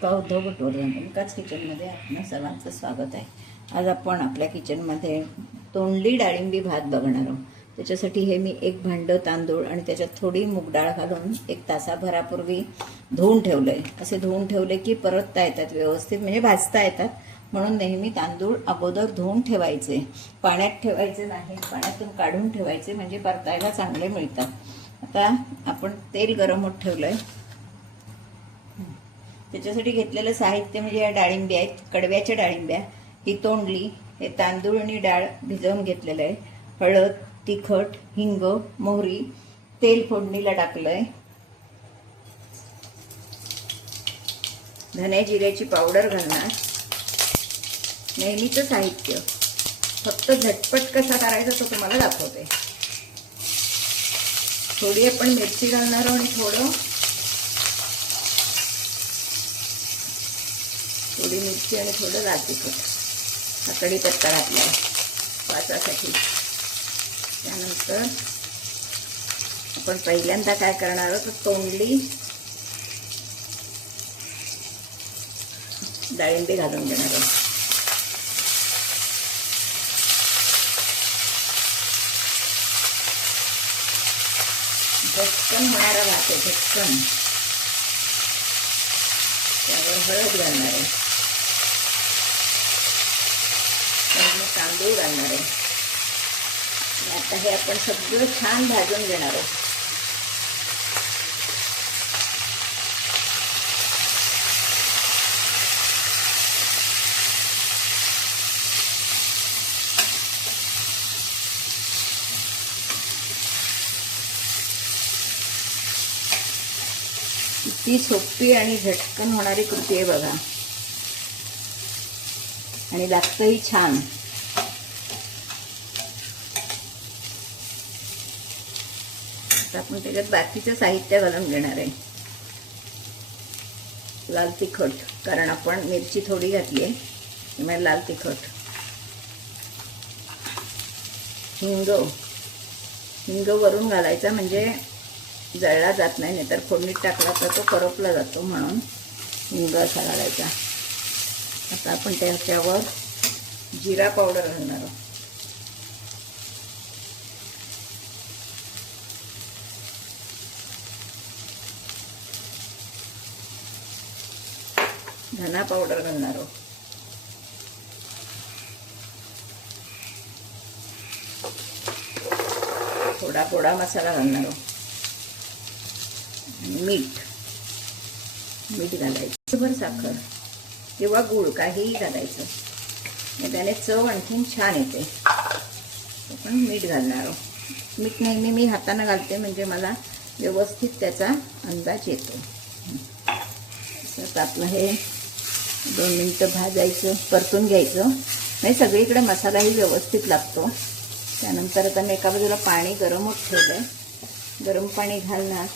रेखा उद्धव भटवर्धन एकाच किचनमध्ये आपलं सर्वांचं स्वागत आहे. आज आपण आपल्या किचनमध्ये तोंडली डाळिंबी भात बघणार आहोत. त्याच्यासाठी हे मी एक भांडं तांदूळ आणि त्याच्यात थोडी मूग डाळ घालून एक तासाभरापूर्वी धुवून ठेवलं आहे. असे धुवून ठेवले की परतता येतात व्यवस्थित, म्हणजे भाजता येतात. म्हणून नेहमी तांदूळ अगोदर धुवून ठेवायचे, पाण्यात ठेवायचे नाही, पाण्यातून काढून ठेवायचे, म्हणजे परतायला चांगले मिळतात. आता आपण तेल गरम होत ठेवलं आहे. त्याच्यासाठी घेतलेलं साहित्य म्हणजे या डाळिंब्या आहेत, कडव्याच्या डाळिंब्या, ही तोंडली, हे तांदूळ आणि डाळ भिजवून घेतलेलं आहे, हळद, तिखट, हिंग, मोहरी, तेल फोडणीला टाकलंय, धने जिऱ्याची पावडर घालणार, नेहमीचं साहित्य. फक्त झटपट कसा करायचा तो तुम्हाला दाखवते. थोडी आपण मिरची घालणार आणि थोडी मिरची आणि थोडं लाल तिखट. हा कढीपत्ता घातला वासासाठी. त्यानंतर आपण पहिल्यांदा काय करणार आहोत, तोंडली डाळिंबी घालून देणार आहोत. झटकन होणारा भात आहे, झटकन. त्यावर हळद घालणार आहे, तांदूळ घालणार आहे. आता हे आपण सगळं छान भाजून घेणार आहोत. किती सोपी आणि झटकन होणारी कृती आहे बघा, आणि लागतंही छान. आता आपण त्याच्यात बाकीचं साहित्य घालून घेणार आहे. लाल तिखट, कारण आपण मिरची थोडी घातली आहे त्यामुळे लाल तिखट. हिंग वरून घालायचा, म्हणजे जळला जात नाही, नाहीतर फोडणीत टाकला तर तो करपला जातो, म्हणून हिंग असा घालायचा. आता आपण त्याच्यावर जिरा पावडर घालणार आहोत. धना पावडर घालणार आहोत. थोडा गोडा मसाला घालणार आहोत. मीठ घालायचं, भर साखर किंवा गूळ काहीही घालायचं, त्याने चव आणखीन छान येते. आपण मीठ घालणार आहोत. मीठ नेहमी मी हाताने घालते, म्हणजे मला व्यवस्थित त्याचा अंदाज येतो. तर आपलं हे 2 मिनिटं भाजायचं, परतून घ्यायचं, नाही सगळीकडे मसालाही व्यवस्थित लागतो. त्यानंतर आता मी एका बाजूला पाणी गरम होत ठेवलं आहे. गरम पाणी घालणार,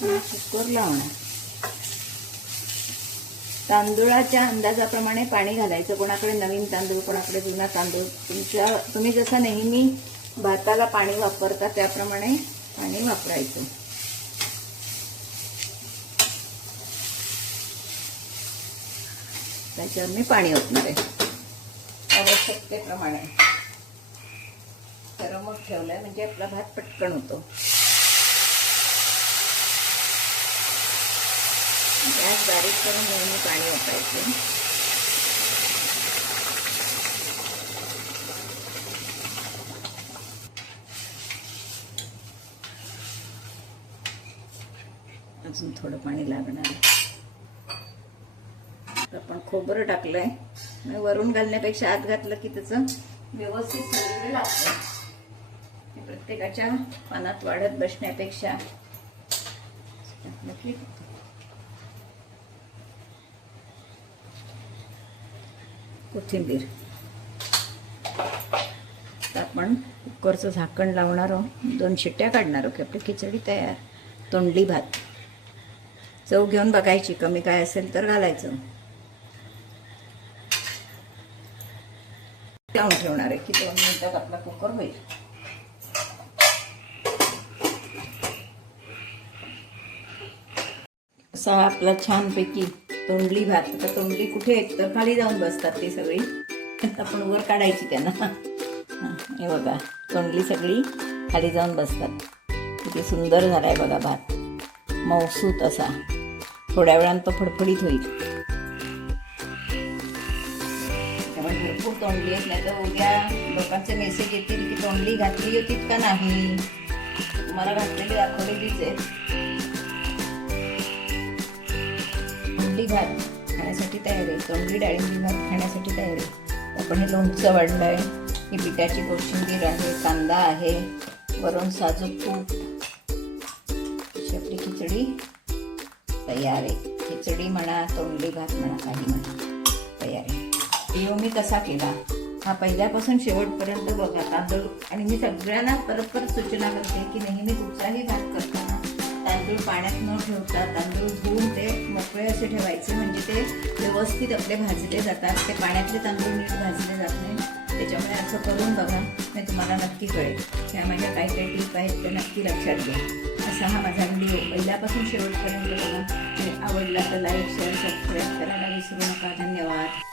कुकर लावणार. तांदूळाच्या अंदाजाप्रमाणे पाणी घालायचं. कोणाकडे नवीन तांदूळ, कोणाकडे जुना तांदूळ, तुम्ही जसं नेहमी भाताला पाणी वापरता त्याप्रमाणे पाणी वापरायचं. त्याच्यावर मी पाणी ओतणार आहे आवश्यकतेप्रमाणे. गरमच ठेवलंय म्हणजे आपला भात पटकन होतो. गॅस बारीक करून नेहमी पाणी वापरायचं. अजून थोडं पाणी लागणार आहे. आपण खोबरं टाकलंय, वरून घालण्यापेक्षा आत घातलं की त्याचं व्यवस्थित सगळीकडे लागतं. प्रत्येकाच्या पानात वाढत बसण्यापेक्षा कोथिंबीर. तर आपण कुकरचं झाकण लावणार आहोत. 2 शिट्ट्या काढणार आहोत की आपली खिचडी तयार. तोंडली भात. चव घेऊन बघायची, कमी काय असेल तर घालायचं. लावून ठेवणार आहे की 2 मिनिटात आपला कुकर होईल. असा आपला छानपैकी तोंडली भात. आता तोंडली कुठे आहेत तर खाली जाऊन बसतात ती सगळी. आपण वर काढायची त्यांना. हे बघा तोंडली सगळी खाली जाऊन बसतात. किती सुंदर झालाय बघा भात, मौसूत असा. थोड्या वेळानं तो फडफडीत होईल. त्यामुळे भरपूर तोंडली आहेत, नाही तर उद्या लोकांचे मेसेज येतील की तोंडली घातली होतीत का नाही. तुम्हाला घातलेली दाखवलेलीच आहे. तोंडली भात खाण्यासाठी तयार आहे. तोंडली डाळिंबी भात खाण्यासाठी तयार आहे. आपण हे लोणचं वाढलं आहे, ही पिठाची कोशिंबीर आहे, कांदा आहे, वरून साजूक तूप. अशी आपली खिचडी तयार आहे. खिचडी म्हणा, तोंडली भात म्हणा, काही म्हणा, तयार आहे. व्हिडिओ मी कसा केला हा पहिल्यापासून शेवटपर्यंत बघा. तांदूळ, आणि मी सगळ्यांना परत परत सूचना करते की नेहमी कुठचाही भात करताना तांदूळ पाण्यात न ठेवता तांदूळ धुवून ते मोकळे असे ठेवायचे, म्हणजे ते व्यवस्थित आपले भाजले जातात. ते पाण्यातले तांदूळ नीट भाजले जात नाही. त्याच्यामुळे असं करून बघा, मी तुम्हाला नक्की कळेल. त्या माझ्या काही काही टिप आहेत ते नक्की लक्षात घ्या. असा हा माझा व्हिडिओ पहिल्यापासून शेवटपर्यंत बघा. आणि आवडला तर लाईक, शेअर, सबस्क्राईब करायला विसरू नका. धन्यवाद.